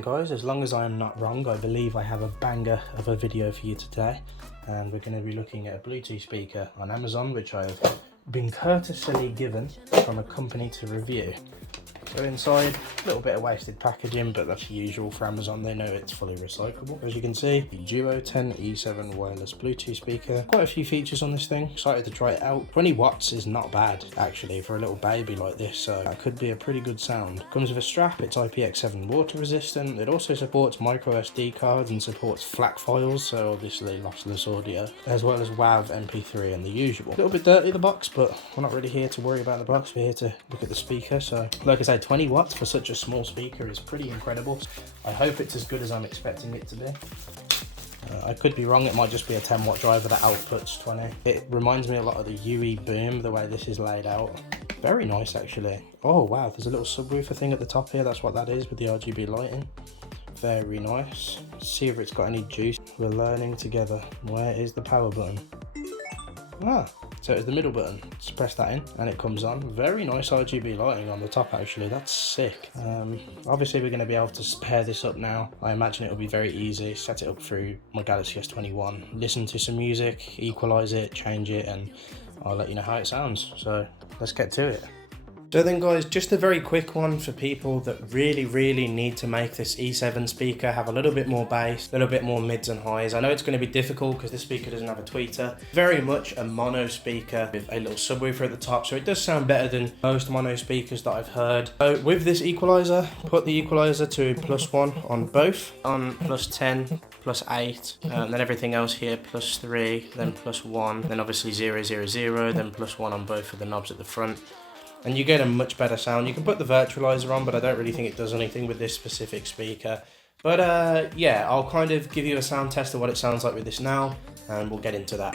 then guys, as long as I am not wrong, I believe I have a banger of a video for you today, and we're going to be looking at a Bluetooth speaker on Amazon, which I have been courteously given from a company to review. So inside, a little bit of wasted packaging, but that's usual for Amazon. They know it's fully recyclable. As you can see, the DuoTen E7 wireless Bluetooth speaker. Quite a few features on this thing. Excited to try it out. 20 watts is not bad, actually, for a little baby like this, so that could be a pretty good sound. Comes with a strap. It's IPX7 water resistant. It also supports micro SD cards and supports FLAC files, so obviously lossless audio, as well as WAV, MP3, and the usual. A little bit dirty, the box, but we're not really here to worry about the box. We're here to look at the speaker. So, like I said, 20 watts for such a small speaker is pretty incredible. I hope it's as good as I'm expecting it to be. I could be wrong, it might just be a 10 watt driver that outputs 20. It reminds me a lot of the UE Boom, the way this is laid out. Very nice actually. Oh wow, there's a little subwoofer thing at the top here, that's what that is with the RGB lighting. Very nice. See if it's got any juice. We're learning together. Where is the power button? Ah, so it's the middle button. Just press that in and it comes on. Very nice RGB lighting on the top actually, that's sick. Obviously we're going to be able to pair this up now. I imagine it will be very easy. Set it up through my Galaxy S21, listen to some music, equalize it, change it, and I'll let you know how it sounds. So let's get to it. So then guys, just a very quick one for people that really need to make this E7 speaker have a little bit more bass, a little bit more mids and highs. I know it's going to be difficult because this speaker doesn't have a tweeter. Very much a mono speaker with a little subwoofer at the top, so it does sound better than most mono speakers that I've heard. So with this equaliser, put the equaliser to +1 on both, on +10, +8, and then everything else here +3, then +1, then obviously 0, 0, 0, then +1 on both of the knobs at the front. And you get a much better sound. You can put the virtualizer on, but I don't really think it does anything with this specific speaker. But yeah, I'll kind of give you a sound test of what it sounds like with this now, and we'll get into that.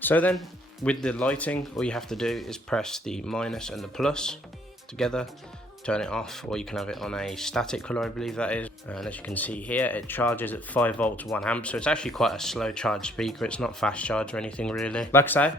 So then, with the lighting, all you have to do is press the minus and the plus together, turn it off, or you can have it on a static color, I believe that is. And as you can see here, it charges at 5 volts, 1 amp, so it's actually quite a slow charge speaker. It's not fast charge or anything really. Like I say,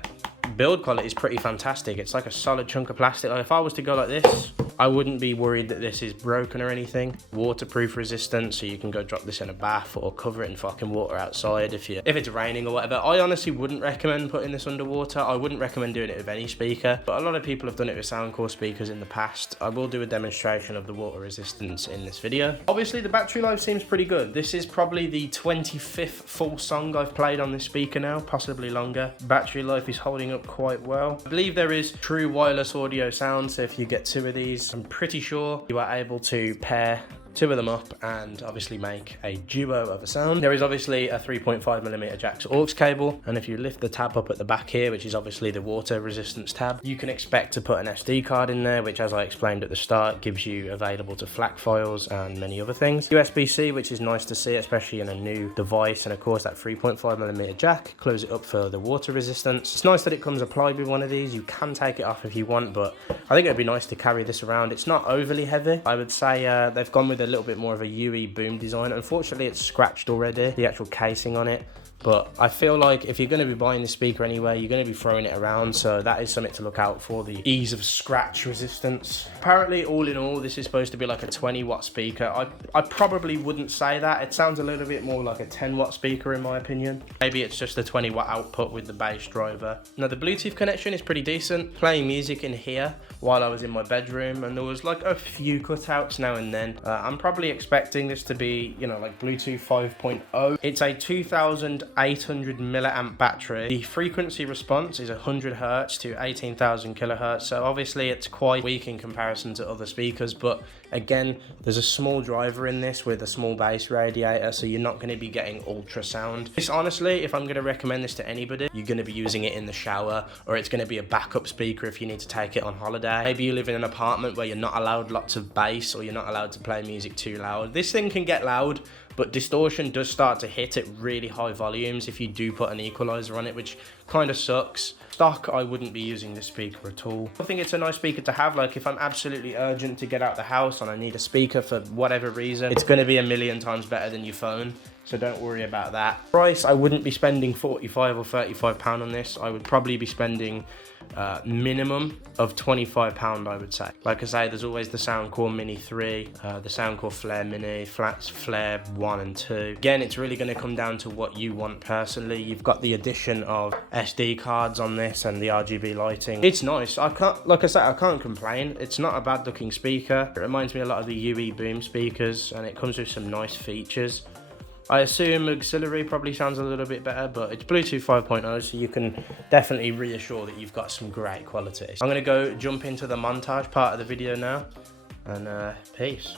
build quality is pretty fantastic. It's like a solid chunk of plastic. Like if I was to go like this, I wouldn't be worried that this is broken or anything. Waterproof resistant, so you can go drop this in a bath or cover it in fucking water outside if it's raining or whatever. I honestly wouldn't recommend putting this underwater. I wouldn't recommend doing it with any speaker, but a lot of people have done it with Soundcore speakers in the past. I will do a demonstration of the water resistance in this video. Obviously the battery life seems pretty good. This is probably the 25th full song I've played on this speaker now, possibly longer. Battery life is holding up quite well. I believe there is true wireless audio sound, so if you get 2 of these, I'm pretty sure you are able to pair 2 of them up and obviously make a duo of a sound. There is obviously a 3.5mm jack to aux cable, and if you lift the tab up at the back here, which is obviously the water resistance tab, you can expect to put an SD card in there, which, as I explained at the start, gives you available to FLAC files and many other things. USB-C, which is nice to see, especially in a new device, and of course that 3.5mm jack. Close it up for the water resistance. It's nice that it comes applied with one of these. You can take it off if you want, but I think it'd be nice to carry this around. It's not overly heavy. I would say they've gone with a little bit more of a UE Boom design. Unfortunately, it's scratched already, the actual casing on it. But I feel like if you're going to be buying the speaker anyway, you're going to be throwing it around, so that is something to look out for, the ease of scratch resistance. Apparently, all in all, this is supposed to be like a 20 watt speaker. I probably wouldn't say that. It sounds a little bit more like a 10 watt speaker in my opinion. Maybe it's just a 20 watt output with the bass driver. Now the Bluetooth connection is pretty decent. Playing music in here while I was in my bedroom, and there was like a few cutouts now and then. I'm probably expecting this to be, you know, like Bluetooth 5.0. It's a 2800 milliamp battery. The frequency response is 100 hertz to 18,000 kilohertz, so obviously it's quite weak in comparison to other speakers, but Again, there's a small driver in this with a small bass radiator, so you're not going to be getting ultrasound. This, honestly, if I'm going to recommend this to anybody, you're going to be using it in the shower, or it's going to be a backup speaker if you need to take it on holiday. Maybe you live in an apartment where you're not allowed lots of bass, or you're not allowed to play music too loud. This thing can get loud, but distortion does start to hit at really high volumes if you do put an equaliser on it, which kind of sucks. Stock, I wouldn't be using this speaker at all. I think it's a nice speaker to have. Like, if I'm absolutely urgent to get out the house and I need a speaker for whatever reason, it's going to be a million times better than your phone, so don't worry about that. Price, I wouldn't be spending £45 or £35 on this. I would probably be spending minimum of £25, I would say. Like I say, there's always the Soundcore Mini 3, the Soundcore Flare Mini, Flare 1 and 2. Again, it's really going to come down to what you want personally. You've got the addition of SD cards on this and the RGB lighting. It's nice. Like I say, I can't complain. It's not a bad looking speaker. It reminds me a lot of the UE Boom speakers, and it comes with some nice features. I assume auxiliary probably sounds a little bit better, but it's Bluetooth 5.0, so you can definitely reassure that you've got some great quality. I'm going to go jump into the montage part of the video now, and peace.